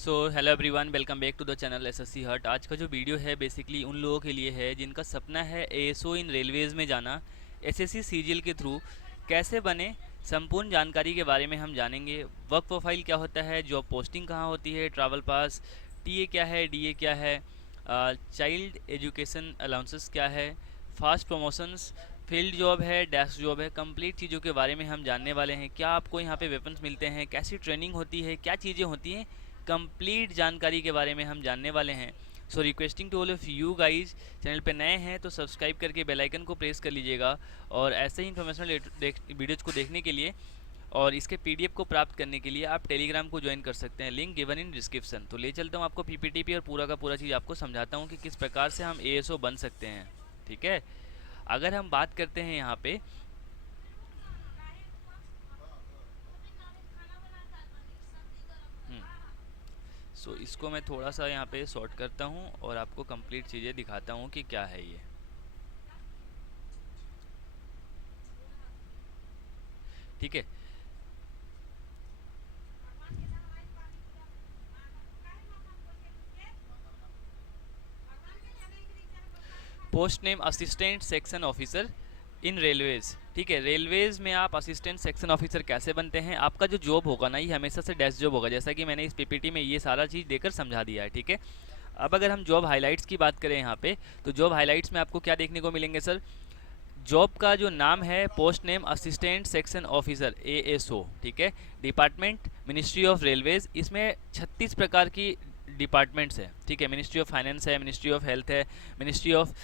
So hello everyone, welcome back to the channel SSC hut. आज का जो video है बेसिकली उन लोगों के लिए है जिनका सपना है एएसओ इन रेलवेज़ में जाना। एसएससी सीजीएल के थ्रू कैसे बने, संपूर्ण जानकारी के बारे में हम जानेंगे। वर्क प्रोफाइल क्या होता है, जॉब पोस्टिंग कहाँ होती है, ट्रैवल पास, टीए क्या है, डीए क्या है, चाइल्ड एजुकेशन अलाउंसेस क्या है, फास्ट प्रमोशंस, फील्ड जॉब है, डेस्क जॉब है, कंप्लीट चीज़ों के बारे में हम जानने वाले हैं। क्या आपको यहाँ पे वेपन्स मिलते हैं, कैसी ट्रेनिंग होती है, क्या चीज़ें होती हैं, कंप्लीट जानकारी के बारे में हम जानने वाले हैं। So requesting to all of you guys, channel पे नए हैं तो सब्सक्राइब करके बेल आइकन को प्रेस कर लीजिएगा। और ऐसे ही इन्फॉर्मेशनल वीडियोज़ को देखने के लिए और इसके पीडीएफ को प्राप्त करने के लिए आप टेलीग्राम को ज्वाइन कर सकते हैं, लिंक गिवन इन डिस्क्रिप्शन। तो ले चलता हूँ आपको पीपीटी पे और पूरा का पूरा चीज़ आपको समझाता हूँ कि किस प्रकार से हम एएसओ बन सकते हैं। ठीक है, अगर हम बात करते हैं यहाँ पे सो इसको मैं थोड़ा सा यहाँ पे शॉर्ट करता हूँ और आपको कंप्लीट चीज़ें दिखाता हूँ कि क्या है ये। ठीक है, post name assistant section officer in Railways. ठीक है, रेलवेज़ में आप असिस्टेंट सेक्शन ऑफिसर कैसे बनते हैं। आपका जो जॉब होगा ना, ये हमेशा से डेस्क जॉब होगा, जैसा कि मैंने इस पीपीटी में ये सारा चीज़ देकर समझा दिया है। ठीक है, अब अगर हम जॉब हाइलाइट्स की बात करें यहाँ पे, तो जॉब हाइलाइट्स में आपको क्या देखने को मिलेंगे सर। जॉब का जो नाम है post name assistant section officer ASO. ठीक है, डिपार्टमेंट मिनिस्ट्री ऑफ रेलवेज, इसमें 36 प्रकार की डिपार्टमेंट्स है। ठीक है, मिनिस्ट्री ऑफ फाइनेंस है, मिनिस्ट्री ऑफ हेल्थ है, मिनिस्ट्री ऑफ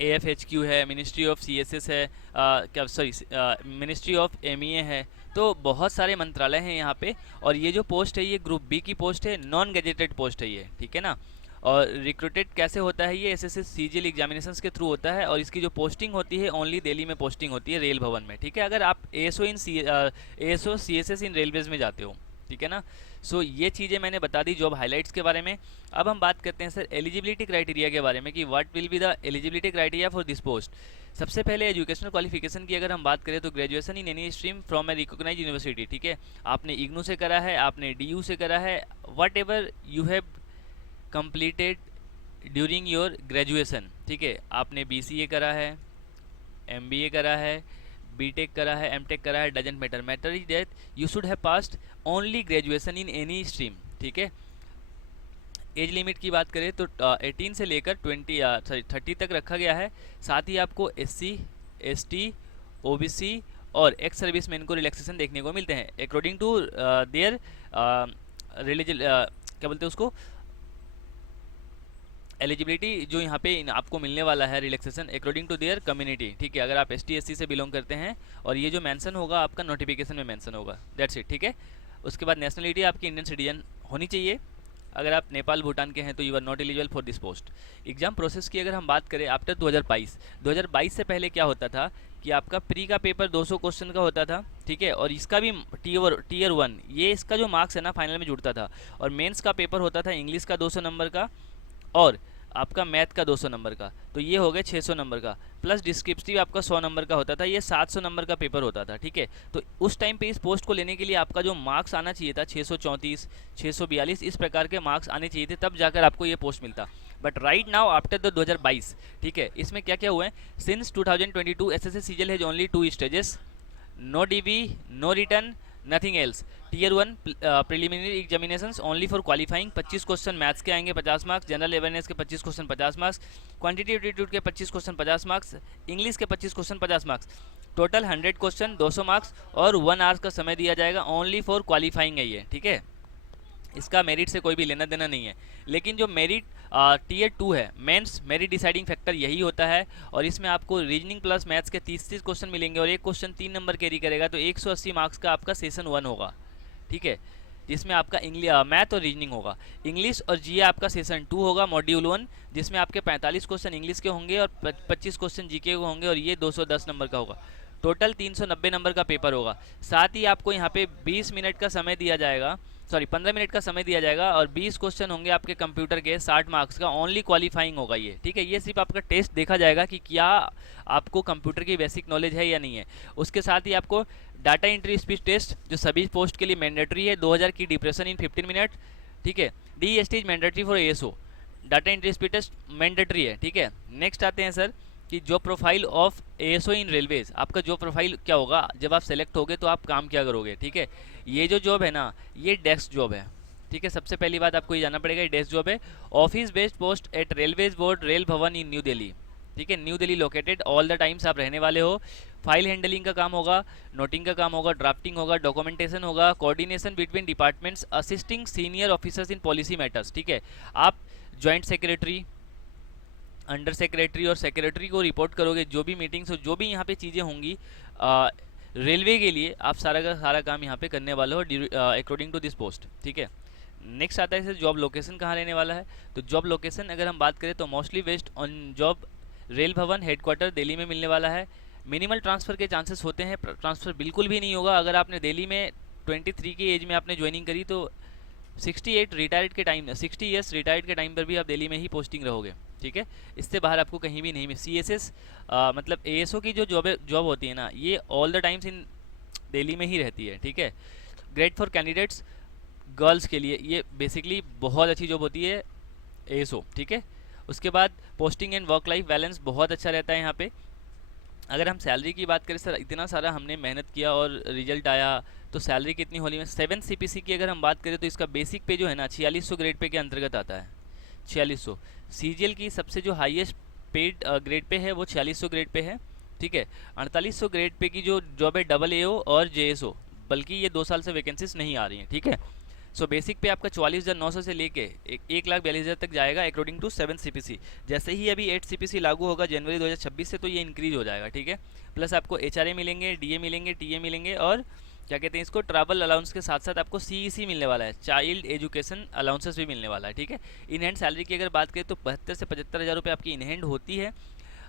एएफएचक्यू है, मिनिस्ट्री ऑफ सीएसएस है, क्या सॉरी मिनिस्ट्री ऑफ एमईए है। तो बहुत सारे मंत्रालय हैं यहाँ पे। और ये जो पोस्ट है ये ग्रुप बी की पोस्ट है, नॉन गैजेटेड पोस्ट है ये। ठीक है ना, और रिक्रूटेड कैसे होता है, ये एसएससी सीजीएल एग्जामिनेशंस के थ्रू होता है। और इसकी जो पोस्टिंग होती है ओनली दिल्ली में पोस्टिंग होती है, रेल भवन में। ठीक है, अगर आप एएसओ सीएसएस इन रेलवेज में जाते हो। ठीक है ना, सो ये चीज़ें मैंने बता दी जॉब हाइलाइट्स के बारे में। अब हम बात करते हैं सर एलिजिबिलिटी क्राइटेरिया के बारे में कि what will be the eligibility criteria for this post. सबसे पहले एजुकेशनल क्वालिफिकेशन की अगर हम बात करें तो graduation in any stream from a recognise university. ठीक है, आपने इग्नू से करा है, आपने डीयू से करा है, what ever you have completed during your graduation. ठीक है, आपने बीसीए करा है, एमबीए करा है, बीटेक करा है, एमटेक करा है, doesn't matter, matter is that you should have passed only graduation in any stream. ठीक है, एज लिमिट की बात करें तो 18 से लेकर 30 तक रखा गया है। साथ ही आपको एससी, एसटी, ओबीसी और एक्स सर्विसमैन को रिलैक्सेशन देखने को मिलते हैं अकॉर्डिंग टू देयर रिलीजन, क्या बोलते हैं उसको, एलिजिबिलिटी जो यहाँ पे आपको मिलने वाला है relaxation according to their community. ठीक है, अगर आप एसटी एससी से बिलोंग करते हैं और ये जो मेंशन होगा आपका नोटिफिकेशन में मेंशन होगा, दैट्स इट। ठीक है, उसके बाद नेशनलिटी आपकी इंडियन सिटीजन होनी चाहिए। अगर आप नेपाल भूटान के हैं तो you are not eligible for this post. Exam process की अगर हम बात करें आफ्टर 2022 से पहले क्या होता था कि आपका प्री का पेपर 200 क्वेश्चन का होता था। ठीक है, और इसका भी टीयर 1 ये इसका जो मार्क्स है ना फाइनल में जुड़ता था। और मेंस का पेपर होता था इंग्लिश का 200 नंबर का और आपका मैथ का 200 नंबर का, तो ये हो गए 600 नंबर का, प्लस डिस्क्रिप्टिव आपका 100 नंबर का होता था, ये 700 नंबर का पेपर होता था। ठीक है, तो उस टाइम पे इस पोस्ट को लेने के लिए आपका जो मार्क्स आना चाहिए था 634, 642 इस प्रकार के मार्क्स आने चाहिए थे, तब जाकर आपको ये पोस्ट मिलता। But right now after the 2022, ठीक है, इसमें क्या क्या हुआ है, since 2022 SSC CGL has only 2 stages, no DV, no return, nothing else. Tier 1 preliminary examinations only for qualifying, 25 question maths के आएंगे 50 मार्क्स, जनरल अवेयरनेस के 25 क्वेश्चन 50 मार्क्स, क्वांटिटी एप्टीट्यूड के 25 क्वेश्चन 50 मार्क्स, इंग्लिश के 25 question 50 marks, total 100 question 200 marks और 1 hours का समय दिया जाएगा ओनली फॉर क्वालिफाइंग है ये। ठीक है, इसका मेरिट से कोई भी लेना देना नहीं है। लेकिन जो मेरिट टीयर 2 है, मेंस मेरिट डिसाइडिंग फैक्टर यही होता है। और इसमें आपको रीजनिंग प्लस मैथ्स के 30 क्वेश्चन मिलेंगे और एक क्वेश्चन 3 नंबर कैरी करेगा, तो 180 मार्क्स का आपका सेशन 1 होगा। ठीक है, जिसमें आपका मैथ और रीजनिंग होगा। इंग्लिश और जीए आपका सेशन 2 होगा, मॉड्यूल 1, जिसमें आपके 45 क्वेश्चन इंग्लिश के होंगे और 25 क्वेश्चन जीके के होंगे और ये 210 नंबर का होगा। टोटल 390 नंबर का पेपर होगा। साथ ही आपको यहाँ पे 20 मिनट का समय दिया जाएगा, 15 मिनट का समय दिया जाएगा और 20 क्वेश्चन होंगे आपके कंप्यूटर के 60 मार्क्स का, ओनली क्वालिफाइंग होगा ये। ठीक है, ये सिर्फ आपका टेस्ट देखा जाएगा कि क्या आपको कंप्यूटर की बेसिक नॉलेज है या नहीं है। उसके साथ ही आपको डाटा एंट्री स्पीच टेस्ट जो सभी पोस्ट के लिए मैंडेटरी है, 2000 की डिप्रेशन इन 15 मिनट। ठीक है। DEST is mandatory for ASO, data entry speed test mandatory है, ठीक है। नेक्स्ट आते हैं सर कि job profile of ASO in railways, आपका जॉब प्रोफाइल क्या होगा जब आप सेलेक्ट होगे तो आप काम क्या करोगे, ठीक है। ये जो जॉब है ना, ये डेस्क जॉब है, ठीक है। सबसे पहली बात आपको ये जानना पड़ेगा, ये डेस्क जॉब है। Office based post at railways board rail भवन इन न्यू दिल्ली, ठीक है, new Delhi located, all the times आप रहने वाले हो। फाइल हैंडलिंग का काम होगा, नोटिंग का काम होगा, ड्राफ्टिंग होगा, डॉक्यूमेंटेशन होगा, coordination between departments, assisting senior officers in policy matters, ठीक है। आप जॉइंट सेक्रेटरी, अंडर सेक्रेटरी और सेक्रेटरी को रिपोर्ट करोगे, जो भी मीटिंग्स हो, जो भी यहाँ पे चीज़ें होंगी रेलवे के लिए, आप सारा का सारा काम यहाँ पे करने वाले हो अकॉर्डिंग टू दिस पोस्ट, ठीक है। नेक्स्ट आता है सर जॉब लोकेशन कहाँ रहने वाला है। तो जॉब लोकेशन अगर हम बात करें तो mostly based on job rail भवन हेडक्वार्टर दिल्ली में मिलने वाला है। मिनिमल ट्रांसफ़र के चांसेस होते हैं, ट्रांसफ़र बिल्कुल भी नहीं होगा। अगर आपने दिल्ली में 23 की एज में आपने ज्वाइनिंग करी तो 68 रिटायर्ड के टाइम 60 ईयर्स रिटायर्ड के टाइम पर भी आप दिल्ली में ही पोस्टिंग रहोगे, ठीक है। इससे बाहर आपको कहीं भी नहीं मिल। CSS मतलब ASO की जो जॉब होती है ना, ये all the times in Delhi में ही रहती है, ठीक है। ग्रेट फॉर कैंडिडेट्स गर्ल्स के लिए ये बेसिकली बहुत अच्छी जॉब होती है ASO, ठीक है। उसके बाद posting and work life balance बहुत अच्छा रहता है यहाँ पे। अगर हम सैलरी की बात करें सर, इतना सारा हमने मेहनत किया और रिजल्ट आया, तो सैलरी कितनी होली में 7 CPC की अगर हम बात करें तो इसका बेसिक पे जो है ना 4600 ग्रेड पे के अंतर्गत आता है, 4600। CGL की सबसे जो हाईएस्ट पेड ग्रेड पे है वो 4600 ग्रेड पे है, ठीक है। 4800 ग्रेड पे की जो जॉब है AAO और JSO, बल्कि ये 2 साल से वैकेंसीज नहीं आ रही हैं, ठीक है। सो बेसिक पे आपका 44,900 से लेके 1,42,000 तक जाएगा अकॉर्डिंग टू 7 CPC। जैसे ही अभी 8 CPC लागू होगा जनवरी 2026 से, तो ये इंक्रीज हो जाएगा, ठीक है। प्लस आपको HRA मिलेंगे, DA मिलेंगे, TA मिलेंगे, और क्या कहते हैं इसको, ट्रैवल अलाउंस के साथ साथ आपको CEC मिलने वाला है, चाइल्ड एजुकेशन अलाउंसेस भी मिलने वाला है, ठीक है। इन हैंड सैलरी की अगर बात करें तो 72 से 75,000 रुपये आपकी इन हैंड होती है।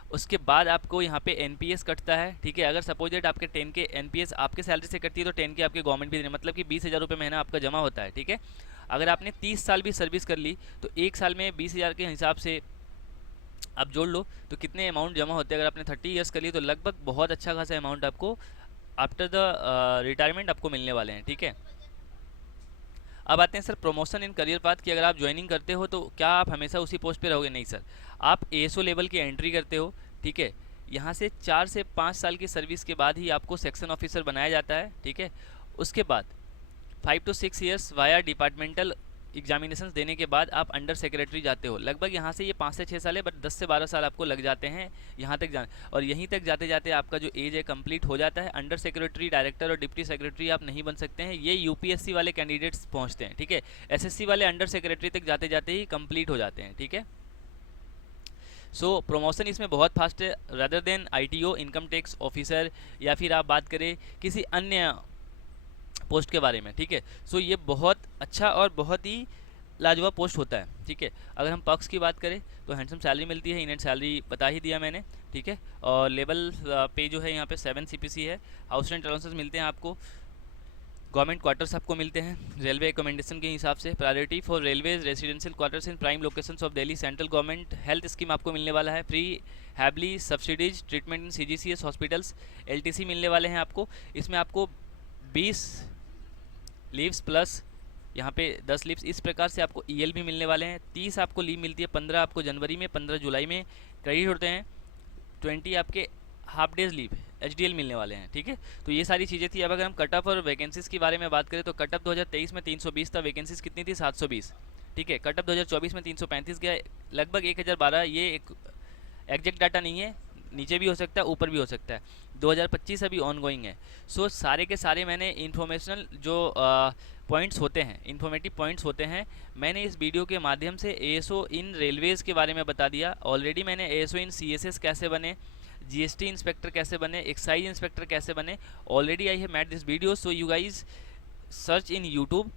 उसके बाद आपको यहाँ पे NPS कटता है, ठीक है। अगर सपोज डेट आपके 10 के NPS आपके सैलरी से कटती है तो 10 के आपके गवर्नमेंट भी देने, मतलब कि 20,000 रुपये महीना आपका जमा होता है, ठीक है। अगर आपने 30 साल भी सर्विस कर ली तो एक साल में 20,000 के हिसाब से आप जोड़ लो तो कितने अमाउंट जमा होते हैं। अगर आपने 30 ईयर्स कर ली तो लगभग बहुत अच्छा खासा अमाउंट आपको आफ्टर द रिटायरमेंट आपको मिलने वाले हैं, ठीक है। अब आते हैं sir promotion in career path की। अगर आप ज्वाइनिंग करते हो तो क्या आप हमेशा उसी पोस्ट पे रहोगे? नहीं सर, आप ASO लेवल की एंट्री करते हो, ठीक है। यहाँ से 4 से 5 साल की सर्विस के बाद ही आपको सेक्शन ऑफिसर बनाया जाता है, ठीक है। उसके बाद 5 to 6 years via departmental examinations देने के बाद आप अंडर सेक्रेटरी जाते हो। लगभग यहाँ से ये 5 से 6 साल है, बट 10 से 12 साल आपको लग जाते हैं यहाँ तक जाने, और यहीं तक जाते जाते आपका जो एज है कंप्लीट हो जाता है। अंडर सेक्रेटरी, डायरेक्टर और डिप्टी सेक्रेटरी आप नहीं बन सकते हैं, ये UPSC वाले कैंडिडेट्स पहुँचते हैं, ठीक है। SSC वाले अंडर सेक्रेटरी तक जाते जाते ही कंप्लीट हो जाते हैं, ठीक है। सो प्रमोशन इसमें बहुत फास्ट है, rather than ITO income tax officer, या फिर आप बात करें किसी अन्य पोस्ट के बारे में, ठीक है। सो ये बहुत अच्छा और बहुत ही लाजवाब पोस्ट होता है, ठीक है। अगर हम पक्ष की बात करें तो हैंडसम सैलरी मिलती है, इनहेंड सैलरी बता ही दिया मैंने, ठीक है। और लेवल पे जो है यहाँ पे 7 CPC है। हाउस रेंट अलाउंसेस मिलते हैं आपको, गवर्नमेंट क्वार्टर्स आपको मिलते हैं रेलवे रिकमेंडेशन के हिसाब से। Priority for railways residential quarters in prime locations of Delhi. Central government health scheme आपको मिलने वाला है, free highly subsidies treatment in CGCS hospitals. LTC मिलने वाले हैं आपको। इसमें आपको 20 लीव्स प्लस यहाँ पे 10 लीव्स, इस प्रकार से आपको EL भी मिलने वाले हैं। 30 आपको लीव मिलती है, 15 आपको जनवरी में, 15 जुलाई में क्रेडिट होते हैं, 20 आपके हाफ डेज लीव HDL मिलने वाले हैं, ठीक है। तो ये सारी चीज़ें थी। अब अगर हम कटअप और वैकेंसीज़ के बारे में बात करें तो कटअप 2023 में 320 था, वैकेंसीज़ कितनी थी? 720, ठीक है। कटअप 2024 में 335 गया, लगभग 1012। ये एक एग्जैक्ट डाटा नहीं है, नीचे भी हो सकता है, ऊपर भी हो सकता है। 2025 अभी ऑन गोइंग है। सो सारे के सारे मैंने इन्फॉर्मेशनल जो पॉइंट्स होते हैं, इन्फॉर्मेटिव पॉइंट्स होते हैं, मैंने इस वीडियो के माध्यम से ASO इन रेलवेज़ के बारे में बता दिया। ऑलरेडी मैंने ASO इन CSS कैसे बने, GST इंस्पेक्टर कैसे बने, एक्साइज इंस्पेक्टर कैसे बने, already I have made this video. So you guys search in YouTube,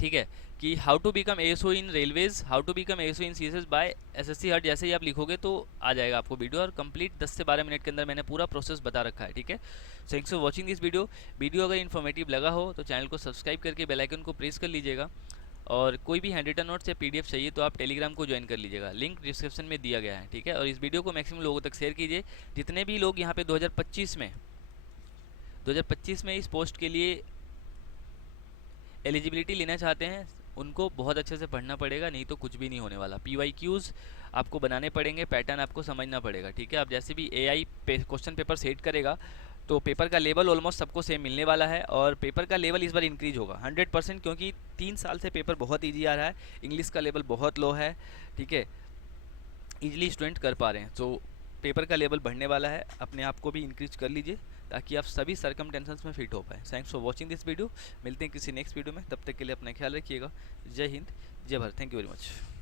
ठीक है, कि how to become ASO in railways, how to become ASO in CSS by SSC hut. जैसे ही आप लिखोगे तो आ जाएगा आपको वीडियो, और कंप्लीट 10 से 12 मिनट के अंदर मैंने पूरा प्रोसेस बता रखा है, ठीक है। Thanks for watching this video अगर इन्फॉर्मेटिव लगा हो तो चैनल को सब्सक्राइब करके बेल आइकन को प्रेस कर लीजिएगा। और कोई भी हैंड रिटन नोट्स या PDF चाहिए तो आप टेलीग्राम को ज्वाइन कर लीजिएगा, लिंक डिस्क्रिप्शन में दिया गया है, ठीक है। और इस वीडियो को मैक्सिमम लोगों तक शेयर कीजिए। जितने भी लोग यहाँ पे 2025 में इस पोस्ट के लिए एलिजिबिलिटी लेना चाहते हैं उनको बहुत अच्छे से पढ़ना पड़ेगा, नहीं तो कुछ भी नहीं होने वाला। PYQs आपको बनाने पड़ेंगे, पैटर्न आपको समझना पड़ेगा, ठीक है। अब जैसे भी AI क्वेश्चन पेपर सेट करेगा तो पेपर का लेवल ऑलमोस्ट सबको सेम मिलने वाला है, और पेपर का लेवल इस बार इंक्रीज होगा 100%, क्योंकि 3 साल से पेपर बहुत ईजी आ रहा है, इंग्लिश का लेवल बहुत लो है, ठीक है, ईजिली स्टूडेंट कर पा रहे हैं। तो पेपर का लेवल बढ़ने वाला है, अपने आप को भी इंक्रीज कर लीजिए ताकि आप सभी सरकमटेंसेस में फिट हो पाए। Thanks for watching this video, मिलते हैं किसी नेक्स्ट वीडियो में, तब तक के लिए अपना ख्याल रखिएगा। जय हिंद, जय Bharat, thank you very much.